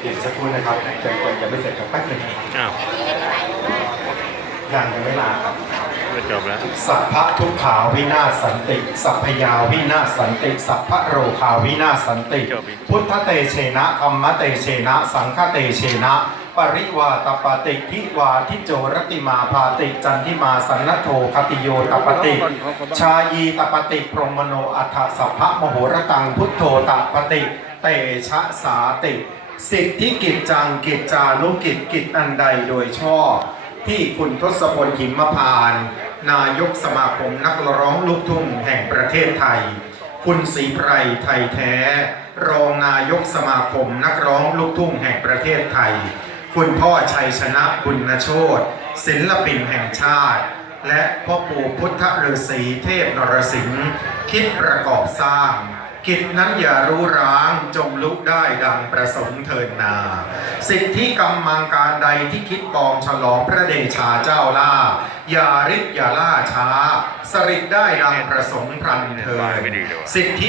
เดี๋ยวสักครู่นะครับจะจะไม่เสร็จครับแป๊บหนึงอ้าวยังยังไม่ลาครับ ก็จบแล้ว สัพพะทุกขาวินาศสันติ สัพพยาวินาศสันติ สัพพะโรคาวินาศสันติ จบอีก พุทธเตเชนะธรรมเตเชนะ สังฆเตเชนะ ปริวาตปฏิทิวาทิโจรติมาภาติจันทิมาสันนโทคติโยตปฏิชายีตปฏิพรหมโนอัฏฐสัพพะมโหรตังพุทโธตปฏิเตชะสาติ สิทธิกิจจังกิจจานุกิจกิจอันใดโดยชอบ ที่คุณทศพลหิมพานต์ นายกสมาคมนักร้องลูกทุ่งแห่งประเทศไทย คุณศรีไพรไทยแท้ รองนายกสมาคมนักร้องลูกทุ่งแห่งประเทศไทย คุณพ่อชัยชนะบุญโชตศิลปินแห่งชาติ และพ่อปู่พุทธฤาษีเทพนรสิงห์คิดประกอบสร้าง กิจนั้นอย่ารู้ร้างจงลุกได้ดังประสงค์เทินนา สิทธิกรรมังการใดที่คิดปองฉลองพระเดชาเจ้าล่า อย่าริบอย่าล่าช้า สริดได้ดังประสงค์พรันเทินสิทธิ